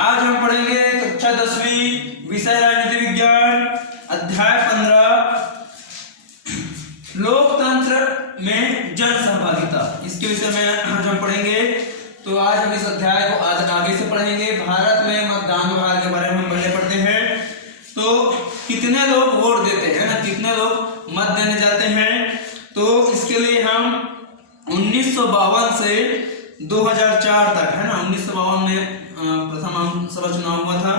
आज हम पढ़ेंगे कक्षा 10वीं विषय राजनीति विज्ञान अध्याय 15 लोकतंत्र में जन सहभागिता। इसके विषय में आज हम पढ़ेंगे। तो आज हम इस अध्याय को आज आगे से पढ़ेंगे। भारत में मतदान व्यवहार के बारे में हम पहले पढ़ते हैं। तो कितने लोग वोट देते हैं ना, कितने लोग मत देने जाते हैं। तो इसके लिए हम 1952 से 2004 तक है ना, 1952 में प्रथम सभा चुनाव हुआ था,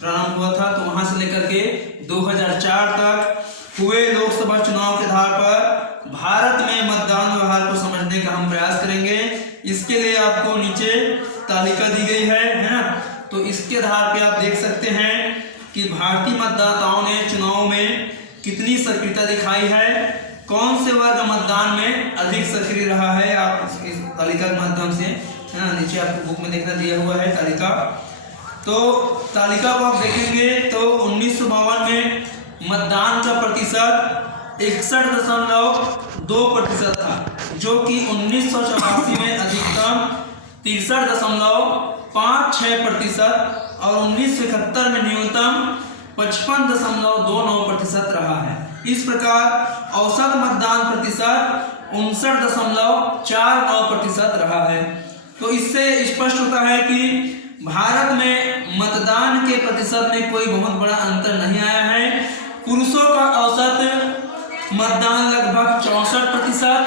प्रारंभ हुआ था। तो वहां से लेकर के 2004 तक हुए लोकसभा चुनाव के आधार पर भारत में मतदान व्यवहार को समझने का हम प्रयास करेंगे। इसके लिए आपको नीचे तालिका दी गई है ना। तो इसके आधार पे आप देख सकते हैं कि भारतीय मतदाताओं ने चुनाव में कितनी सक्रियता दिखाई है, कौन से वर्ग मतदान में अधिक सक्रिय रहा है। आप इस तालिका के माध्यम से है ना, नीचे आपको बुक में देखना दिया हुआ है तालिका। तो तालिका को आप देखेंगे तो 1952 में मतदान का प्रतिशत 61.2% था, जो कि 1984 में अधिकतम 63.56% और 1971 में न्यूनतम 55.29% रहा है। इस प्रकार औसत मतदान प्रतिशत 59.49% रहा है। तो इससे स्पष्ट होता है कि भारत में मतदान के प्रतिशत में कोई बहुत बड़ा अंतर नहीं आया है। पुरुषों का औसत मतदान लगभग 64%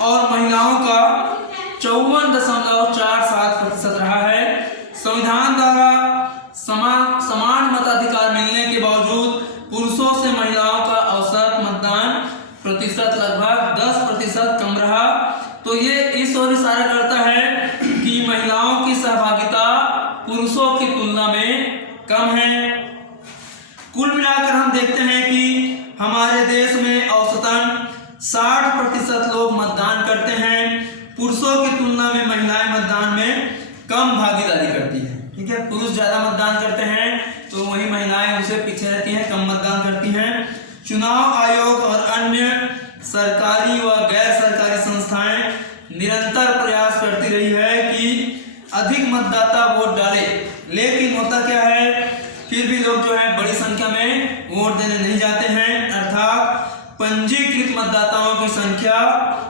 और महिलाओं का 54.47% रहा है। संविधान द्वारा समान मताधिकार मिलने के बावजूद पुरुषों से महिलाओं का औसत मतदान प्रतिशत लगभग 10% कम रहा। तो ये इस ओर इशारा करता है कि महिलाओं की सहभागिता पुरुषों की तुलना में कम है। कुल मिलाकर हम देखते हैं कि हमारे देश में औसतन 60% लोग मतदान करते हैं। पुरुषों की तुलना में महिलाएं मतदान में कम भागीदारी करती हैं। ठीक है, पुरुष ज्यादा मतदान करते हैं तो वहीं महिलाएं उनसे पीछे रहती हैं, कम मतदान करती हैं। चुनाव आयोग और अन्य सरकारी व गैर सरकारी संस्थाएं निरंतर प्रयास करती रही है कि अधिक मतदाता वोट डाले, लेकिन होता क्या है, फिर भी लोग जो है बड़ी संख्या में वोट देने नहीं जाते हैं। अर्थात पंजीकृत मतदाताओं की संख्या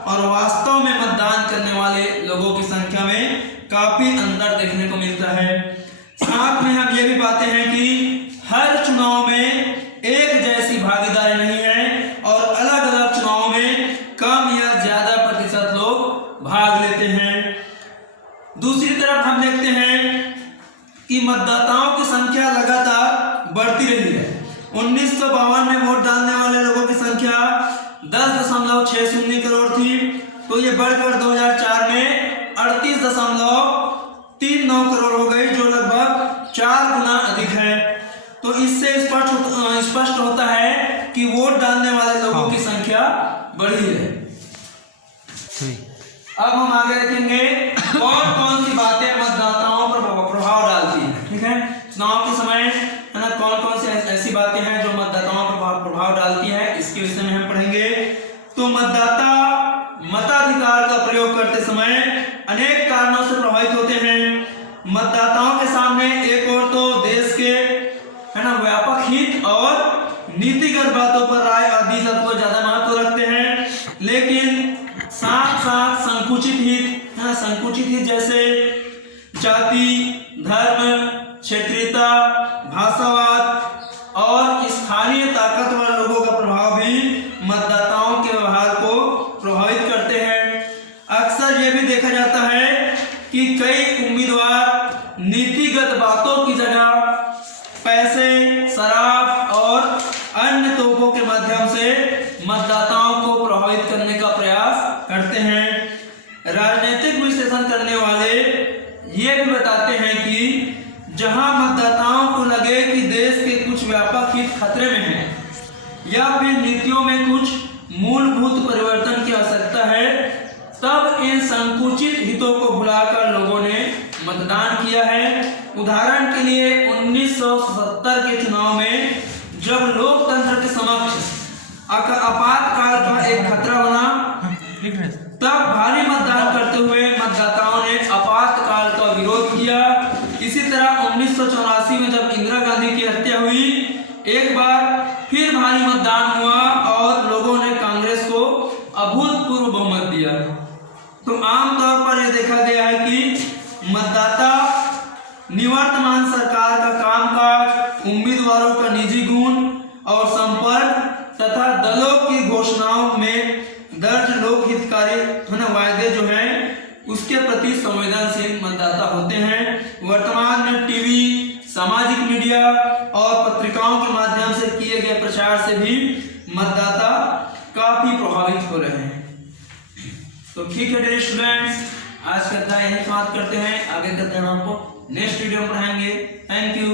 और वास्तव में मतदान करने वाले लोगों की संख्या में काफी अंतर देखने को मिलता है। साथ में हम ये भी पाते हैं कि हर चुनाव में एक जैसी भागीदारी नहीं है और अलग अलग चुनाव में कम या ज्यादा प्रतिशत लोग भाग लेते हैं। दूसरी तरफ हम देखते हैं कि मतदाताओं की संख्या लगातार बढ़ती रही है। 1952 में वोट डालने वाले लोगों की संख्या 10.60 करोड़ थी, तो ये बढ़कर 2004 में 38.39 करोड़ हो गई, जो लगभग 4 गुना अधिक है। तो इससे स्पष्ट होता है कि वोट डालने वाले लोगों की संख्या बढ़ी है। अब हम आगे देखेंगे कौन कौन सी बातें मतदाताओं पर प्रभाव डालती हैं। ठीक है, चुनाव के समय है ना, कौन कौन सी ऐसी बातें हैं जो मतदाताओं पर प्रभाव डालती है, इसके विषय में हम पढ़ेंगे। तो मतदाता मताधिकार का प्रयोग करते समय अनेक कारणों से प्रभावित होते हैं। मतदाताओं के सामने एक और तो देश के है ना व्यापक हित और नीतिगत बातों पर राय आदि तत्व ज्यादा महत्व रखते हैं, लेकिन साथ साथ संकुचित हित जैसे जाति, धर्म, क्षेत्रीयता, भाषावाद और स्थानीय ताकतवर लोगों का प्रभाव भी मतदाताओं के व्यवहार को प्रभावित करते हैं। अक्सर यह भी देखा जाता है कि कई उम्मीदवार नीतिगत बातों की जगह पैसे, शराब और अन्य तोपों के माध्यम से मतदाताओं को प्रभावित करने का प्रयास करते हैं। राजनीतिक विश्लेषण करने वाले ये भी बताते हैं कि जहां मतदाताओं को लगे कि देश के कुछ व्यापक हित खतरे में हैं या फिर नीतियों में कुछ मूलभूत परिवर्तन की आवश्यकता है, तब इन संकुचित हितों को भुलाकर लोगों ने मतदान किया है। उदाहरण के लिए 1970 के चुनाव में जब लोकतंत्र के समक्ष आपातकाल का एक खतरा बना, तब भारी मतदान करते हुए मतदाताओं ने आपातकाल का विरोध किया। इसी तरह 1984 में जब इंदिरा गांधी की हत्या हुई, एक बार फिर भारी मतदान हुआ और लोगों ने कांग्रेस को अभूतपूर्व बहुमत दिया। तो आमतौर पर यह देखा गया है कि मतदाता निवर्तमान सरकार का कामकाज, उम्मीदवारों का निजी गुण और संपर्क तथा दलों की घोषणाओं में दर्ज लोक हितकारी वायदे जो हैं उसके प्रति संवेदनशील मतदाता होते हैं। वर्तमान में टीवी, सामाजिक मीडिया और पत्रिकाओं के माध्यम से किए गए प्रचार से भी मतदाता काफी प्रभावित हो रहे हैं। तो ठीक है डियर स्टूडेंट्स, आज का अध्याय यही समाप्त करते हैं। आगे का अध्याय हम आपको नेक्स्ट वीडियो में पढ़ाएंगे। Thank you.